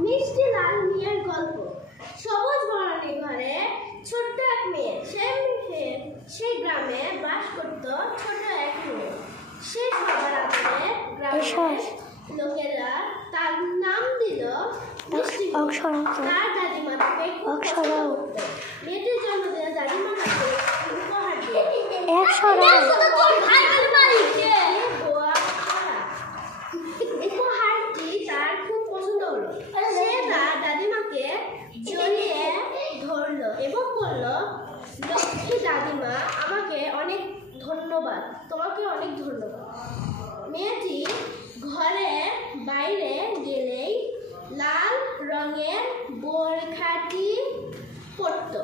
মিষ্টি লাল মিয়ার গল্প। সবুজ বনানী ঘরে ছোট্ট এক মেয়ে। সেই গ্রামে বাস করত ছোট এক মেয়ে। সে সবার আদরে গ্রামের লোকেরা তার নাম দিল মিষ্টি। তার দাদিমা তাকে খুব পছন্দ করত। মেয়েটির জন্মদিনে দাদিমা তাকে উপহার দিল। উপহারটি তার খুব পছন্দ হলো। সে তার দাদিমাকে জড়িয়ে ধরলো এবং বলল, লক্ষ্মী দাদিমা, আমাকে অনেক ধন্যবাদ, তোমাকে অনেক ধন্যবাদ। মেয়েটি ঘরে বাইরে গেলেই লাল রঙের বোরখাটি পরত।